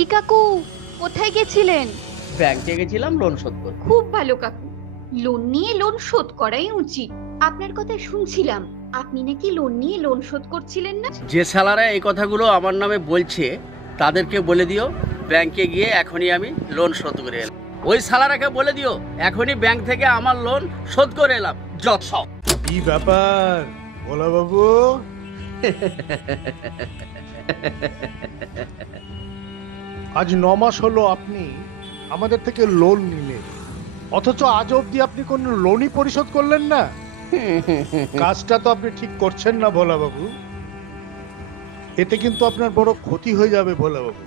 কি কাকু, কোথায় গেছিলেন? ব্যাংকে গেছিলাম লোন শোধ করতে। খুব ভালো কাকু, লোন নিয়ে লোন শোধ করাই উচিত। আপনার কথা শুনছিলাম, আপনি নাকি লোন নিয়ে লোন শোধ করছিলেন না? যে শালারা এই কথাগুলো আমার নামে বলছে তাদেরকে বলে দিও ব্যাংকে গিয়ে এখনই আমি লোন শোধ করে এলাম। ওই শালারাকে বলে দিও এখনই ব্যাংক থেকে আমার লোন শোধ করে এলাম। যত সব কি ব্যাপার ভোলা বাবু? আজ 9 মাস হলো আপনি আমাদের থেকে লোন নিলেন, অথচ আজ অবধি আপনি কোন লোনই পরিশোধ করলেন না। কাজটা তো আপনি ঠিক করছেন না ভোলা বাবু। এতে কিন্তু আপনার বড় ক্ষতি হয়ে যাবে ভোলা বাবু।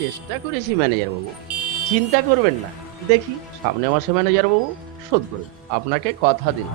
চেষ্টা করেছি ম্যানেজার বাবু, চিন্তা করবেন না, দেখি সামনের মাসে ম্যানেজার বাবু শোধ করব, আপনাকে কথা দিন।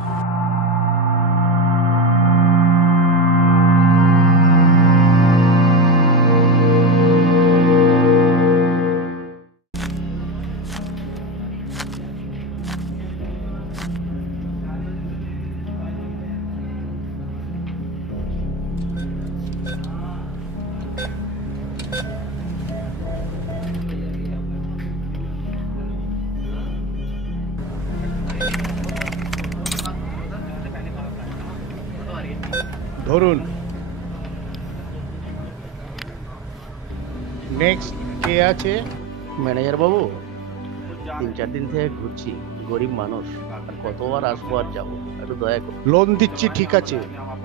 ধরুন, নেক্সট কে আছে? ম্যানেজার বাবু, 3-4 দিন থেকে ঘুরছি, গরিব মানুষ, আর কতবার আসবো আর যাবো, একটু দয়া করুন। লোন দিচ্ছি ঠিক আছে,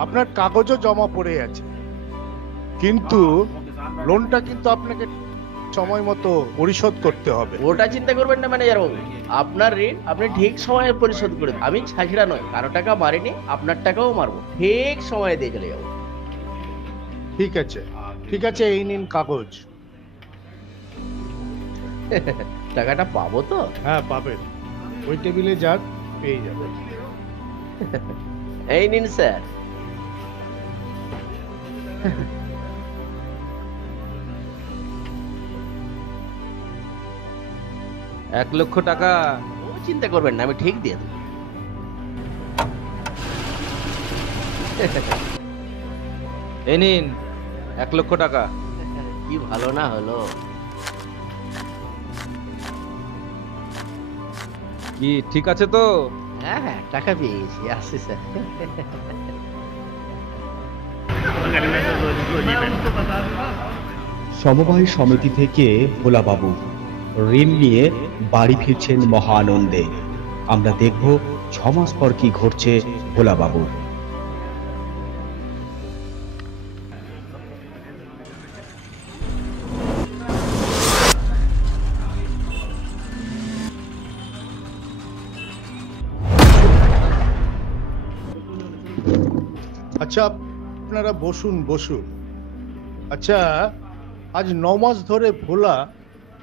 আপনার কাগজও জমা পড়ে আছে, কিন্তু লোনটা কিন্তু আপনাকে সময় মতো পরিশোধ করতে হবে। ওটা চিন্তা করবেন না ম্যানেজার বাবু, আপনার ঋণ আপনি ঠিক সময়ে পরিশোধ করে দেন। আমি ছাঁচড়া নয়, কারো টাকা মারিনি, আপনার টাকাও মারবো, ঠিক সময়ে দিয়ে চলে যাবো। ঠিক আছে, ঠিক আছে, এই নিন কাগজ। টাকাটা পাবো তো? হ্যাঁ পাবেন, ওই টেবিলে যান, পেয়ে যাবেন। এই নিন স্যার। ৳1,00,000 ও চিন্তা করবেন না, আমি ঠিক দিয়ে দেবো। এই নিন ৳1,00,000। কি ভালো না হলো। কি ঠিক আছে তো? হ্যাঁ হ্যাঁ, টাকা পেয়ে গেছি, আসছি স্যার। সমবায় সমিতি থেকে ভোলাবাবু ঋণ নিয়ে বাড়ি ফিরছেন মহা আনন্দে। আমরা দেখব 6 মাস পর কি ঘটছে ভোলাবাবুর। আচ্ছা আপনারা বসুন বসুন। আচ্ছা, আজ 9 মাস ধরে ভোলা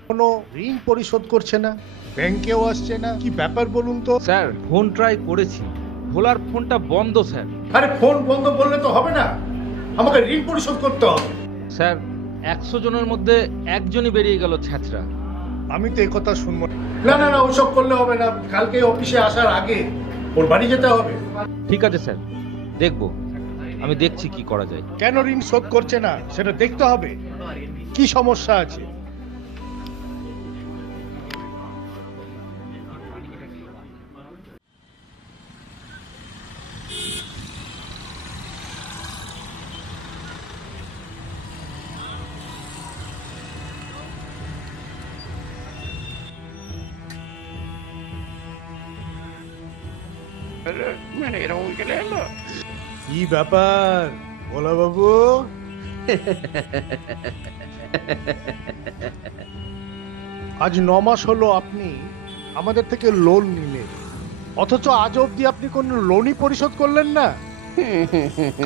কোনো ঋণ পরিশোধ করছে না, ব্যাংকেও আসছে না, কি ব্যাপার বলুন তো? স্যার ফোন ট্রাই করেছি, ভোলার ফোনটা বন্ধ স্যার। আরে ফোন বন্ধ বললে তো হবে না, আমাকে ঋণ পরিশোধ করতে হবে। স্যার 100 জনের মধ্যে একজনই বেরিয়ে গেল ছ্যাঁচড়া। আমি তো কথা শুনবো না। না না না, ওসব করলে হবে না, কালকে অফিসে আসার আগে ওর বাড়ি যেতে হবে। ঠিক আছে স্যার, দেখবো, আমি দেখছি কি করা যায়। কেন ঋণ শোধ করছে না সেটা দেখতে হবে, কি সমস্যা আছে। কি ব্যাপার ভোলা বাবু? আজ 9 মাস হলো আপনি আমাদের থেকে লোন নিলেন, অথচ আজ অবধি আপনি কোন লোনই পরিশোধ করলেন না।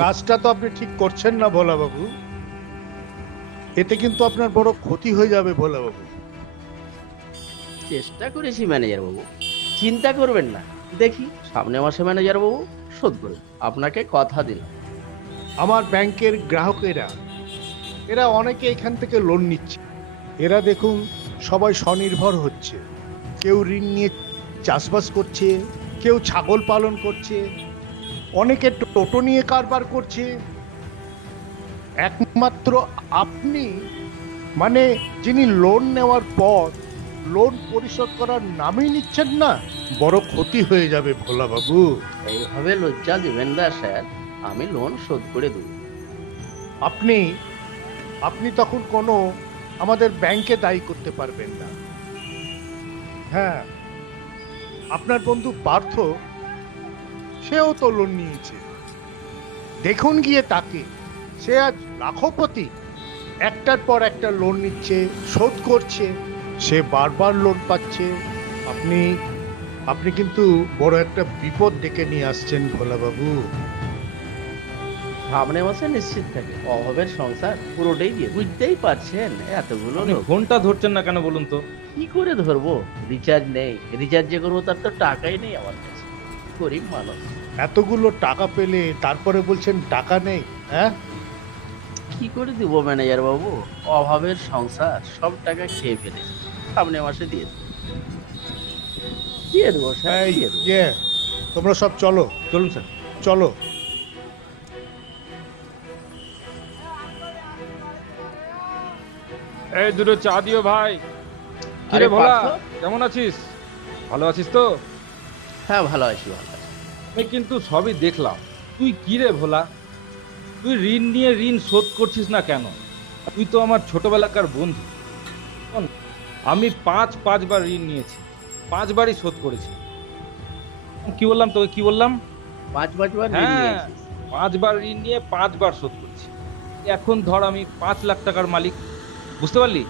কাজটা তো আপনি ঠিক করছেন না ভোলা বাবু। এতে কিন্তু আপনার বড় ক্ষতি হয়ে যাবে ভোলা বাবু। চেষ্টা করেছি ম্যানেজার বাবু, চিন্তা করবেন না, দেখি সামনের মাসে ম্যানেজার বাবু শোধ করব, আপনাকে কথা দিলাম। আমার ব্যাংকের গ্রাহকেরা এরা অনেকে এখান থেকে লোন নিচ্ছে। এরা দেখুন সবাই স্বনির্ভর হচ্ছে, কেউ ঋণ নিয়ে চাষবাস করছে, কেউ ছাগল পালন করছে, অনেকে টোটো নিয়ে কারবার করছে। একমাত্র আপনি মানে যিনি লোন নেওয়ার পর লোন পরিশোধ করার নামই নিচ্ছেন না, বড় ক্ষতি হয়ে যাবে ভোলা বাবু। এইভাবে লজ্জা দিবেন না স্যার, আমি লোন শোধ করে দেব। আপনি আপনি তখন কোনো আমাদের ব্যাংকে দায়ী করতে পারবেন না। হ্যাঁ, আপনার বন্ধু পার্থ, সেও তো লোন নিয়েছে। দেখুন গিয়ে তাকে, সে আজ লাখপতি, একটার পর একটা লোন নিচ্ছে, শোধ করছে, সে বারবার লোন পাচ্ছে। আপনি আপনি কিন্তু বড় একটা বিপদ ডেকে নিয়ে আসছেন ভোলা বাবু। সামনে মাসে নিশ্চিত থাকে, অভাবের সংসার পুরোটাই দিয়ে, বুঝতেই পারছেন এতগুলো আপনি লোক। ফোনটা ধরছেন না কেন বলুন তো? কি করে ধরবো? রিচার্জ নেই, রিচার্জ যে করবো তার তো টাকাই নেই আমার কাছে, গরিব মানুষ। এতগুলো টাকা পেলে তারপরে বলছেন টাকা নেই? হ্যাঁ, কি করে দিব ম্যানেজার বাবু, অভাবের সংসার, সব টাকা খেয়ে ফেলেছে। সামনে মাসে দিয়ে দেবো, দিয়ে দেবো স্যার, এই দিয়ে দেবো। তোমরা সব চলো চলুন স্যার। চলো। এই দুটো চা দিও ভাই। আরে কিরে ভোলা, পার্থ? কেমন আছিস? ভালো আছিস তো? হ্যাঁ ভালো আছি, ভালো আছি। আমি কিন্তু সবই দেখলাম। তুই কিরে ভোলা, তুই ঋণ নিয়ে ঋণ শোধ করছিস না কেন? তুই তো আমার ছোটবেলাকার বন্ধু। শোন, আমি পাঁচবার ঋণ নিয়েছি, 5 বারই শোধ করেছি। কি বললাম তোকে, কি বললাম? পাঁচ বার ঋণ হ্যাঁ, নিয়েছিস? 5 বার ঋণ নিয়ে 5 বার শোধ করেছি। এখন ধর আমি 5 লাখ টাকার মালিক, বুঝতে পারলি?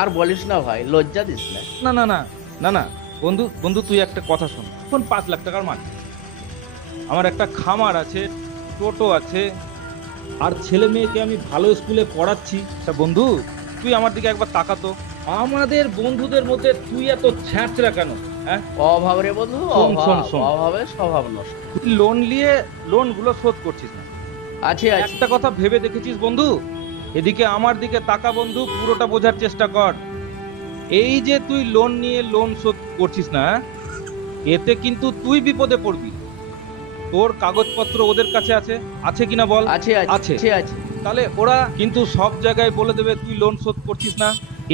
আর বলিস না ভাই, লজ্জা দিস না। না না না না না বন্ধু, বন্ধু তুই একটা কথা শোন। এখন 5 লাখ টাকার মালিক, আমার একটা খামার আছে, টোটো আছে, আর ছেলে মেয়েকে আমি ভালো স্কুলে পড়াচ্ছি। তা বন্ধু, তুই আমার দিকে একবার তাকাতো। আমাদের বন্ধুদের মধ্যে তুই এত ছ্যাঁচড়া কেন? হ্যাঁ, অভাব রে বন্ধু, শোন, শোন, অভাব, শোন। অভাবের স্বভাব নষ্ট। তুই লোন নিয়ে লোনগুলো শোধ করছিস না। আছে আছে। একটা কথা ভেবে দেখেছিস বন্ধু? এদিকে আমার দিকে তাকা বন্ধু, পুরোটা বোঝার চেষ্টা কর। এই যে তুই লোন নিয়ে লোন শোধ করছিস না, এতে কিন্তু তুই বিপদে পড়বি। তোর কাগজপত্র ওদের কাছে আছে, আছে কিনা বল? আছে আছে আছে। আছে আছে। তাহলে ওরা কিন্তু সব জায়গায় বলে দেবে তুই লোন শোধ করছিস না,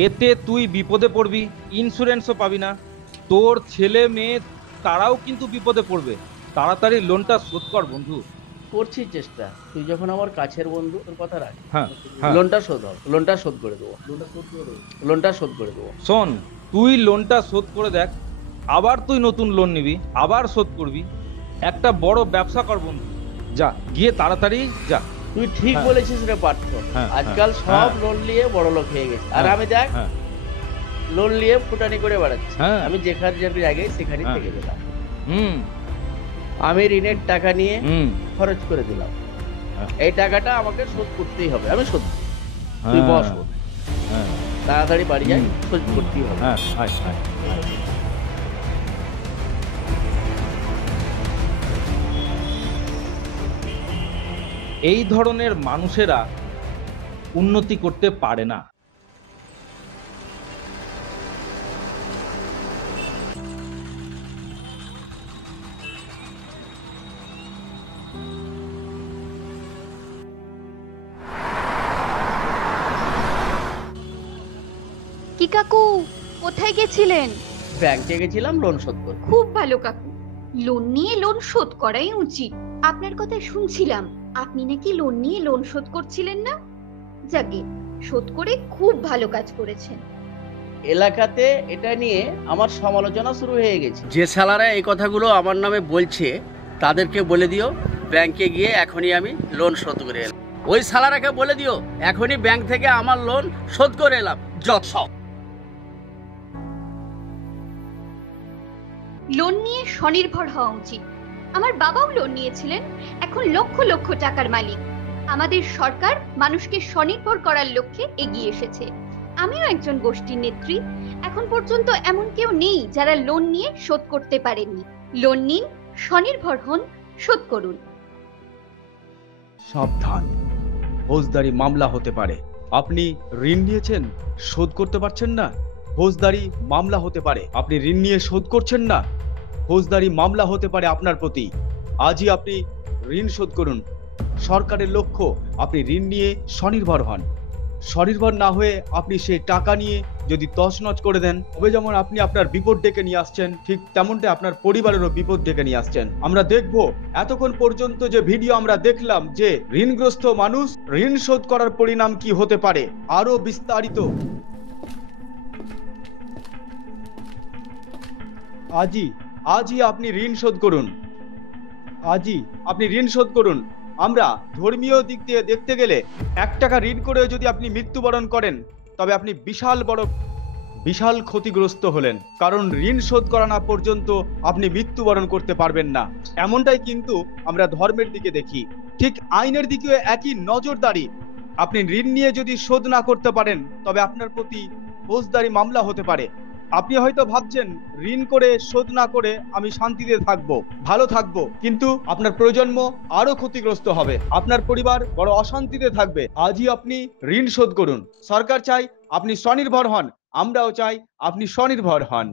এতে তুই বিপদে পড়বি, ইন্স্যুরেন্সও পাবি না। তোর ছেলে মেয়ে তারাও কিন্তু বিপদে পড়বে। তাড়াতাড়ি লোনটা শোধ কর বন্ধু। করছি চেষ্টা, তুই যখন আমার কাছের বন্ধু, তোর কথা রাখ। হ্যাঁ, হ্যাঁ। লোনটা শোধ হোক, লোনটা শোধ করে দেবো, লোনটা শোধ করে দেবো। শোন, তুই লোনটা শোধ করে দেখ, আবার তুই নতুন লোন নিবি, আবার শোধ করবি। একটা বড় ব্যবসা কর বন্ধু, যা গিয়ে তাড়াতাড়ি যা। তুই ঠিক হ্যাঁ। বলেছিস রে পার্থ, হ্যাঁ, আজকাল হ্যাঁ, সব হ্যাঁ। লোন নিয়ে বড় লোক হয়ে গেছে, আর হ্যাঁ, আমি দেখ হ্যাঁ, লোন নিয়ে ফুটানি করে বেড়াচ্ছি। হ্যাঁ। আমি যেখানে যাবি আগে সেখানে হ্যাঁ। থেকে দিলাম। হুম, আমি ঋণের টাকা নিয়ে হুম, খরচ করে দিলাম, হ্যাঁ। এই টাকাটা আমাকে শোধ করতেই হবে, আমি শোধ করব। তুই হ্যাঁ, বস, হ্যাঁ, তাড়াতাড়ি বাড়ি যাই, শোধ করতেই হবে। হ্যাঁ, আয়, আয়। এই ধরনের মানুষেরা উন্নতি করতে পারে না। কি কাকু, কোথায় গেছিলেন? ব্যাংকে গেছিলাম লোন শোধ করতে। খুব ভালো কাকু, লোন নিয়ে লোন শোধ করাই উচিত। আপনার কথা শুনছিলাম, আপনি নাকি লোন নিয়ে লোন শোধ করছিলেন না? যাকে শোধ করে খুব ভালো কাজ করেছেন। এলাকাতে এটা নিয়ে আমার সমালোচনা শুরু হয়ে গেছে। যে শালারা এই কথাগুলো আমার নামে বলছে তাদেরকে বলে দিও ব্যাংকে গিয়ে এখনই আমি লোন শোধ করে এলাম। ওই শালারাকে বলে দিও এখনই ব্যাংক থেকে আমার লোন শোধ করে এলাম। যত সব লোন নিয়ে স্বনির্ভর হওয়া উচিত। আমার বাবাও লোন নিয়েছিলেন, এখন লক্ষ লক্ষ টাকার মালিক। আমাদের সরকার মানুষকে স্বনির্ভর করার লক্ষ্যে এগিয়ে এসেছে। আমিও একজন গোষ্ঠীর নেত্রী। এখন পর্যন্ত এমন কেউ নেই যারা লোন নিয়ে শোধ করতে পারেননি। লোন নিন, স্বনির্ভর হন, শোধ করুন। সাবধান, ফৌজদারি মামলা হতে পারে। আপনি ঋণ নিয়েছেন, শোধ করতে পারছেন না, ফৌজদারি মামলা হতে পারে। আপনি ঋণ নিয়ে শোধ করছেন না, ফৌজদারি মামলা হতে পারে আপনার প্রতি। আজই আপনি ঋণ শোধ করুন। সরকারের লক্ষ্য আপনি ঋণ নিয়ে স্বনির্ভর হন। স্বনির্ভর না হয়ে আপনি সেই টাকা নিয়ে যদি তছনছ করে দেন, তবে যেমন আপনি আপনার বিপদ ডেকে নিয়ে আসছেন, ঠিক তেমনটাই আপনার পরিবারেরও বিপদ ডেকে নিয়ে আসছেন। আমরা দেখব এতক্ষণ পর্যন্ত যে ভিডিও আমরা দেখলাম যে ঋণগ্রস্ত মানুষ ঋণ শোধ করার পরিণাম কি হতে পারে, আরো বিস্তারিত আজই আপনি ঋণ শোধ করুন। আজই আপনি ঋণ শোধ করুন। আমরা ধর্মীয় দিক দিয়ে দেখতে গেলে 1 টাকা ঋণ করেও যদি আপনি মৃত্যুবরণ করেন, তবে আপনি বিশাল ক্ষতিগ্রস্ত হলেন, কারণ ঋণ শোধ করা না পর্যন্ত আপনি মৃত্যুবরণ করতে পারবেন না। এমনটাই কিন্তু আমরা ধর্মের দিকে দেখি। ঠিক আইনের দিকেও একই নজরদারি। আপনি ঋণ নিয়ে যদি শোধ না করতে পারেন, তবে আপনার প্রতি ফৌজদারি মামলা হতে পারে। আপনি হয়তো ভাবছেন ঋণ করে শোধ না করে আমি শান্তিতে থাকবো, ভালো থাকবো, কিন্তু আপনার প্রজন্ম আরো ক্ষতিগ্রস্ত হবে, আপনার পরিবার বড় অশান্তিতে থাকবে। আজই আপনি ঋণ শোধ করুন। সরকার চাই আপনি স্বনির্ভর হন, আমরাও চাই আপনি স্বনির্ভর হন।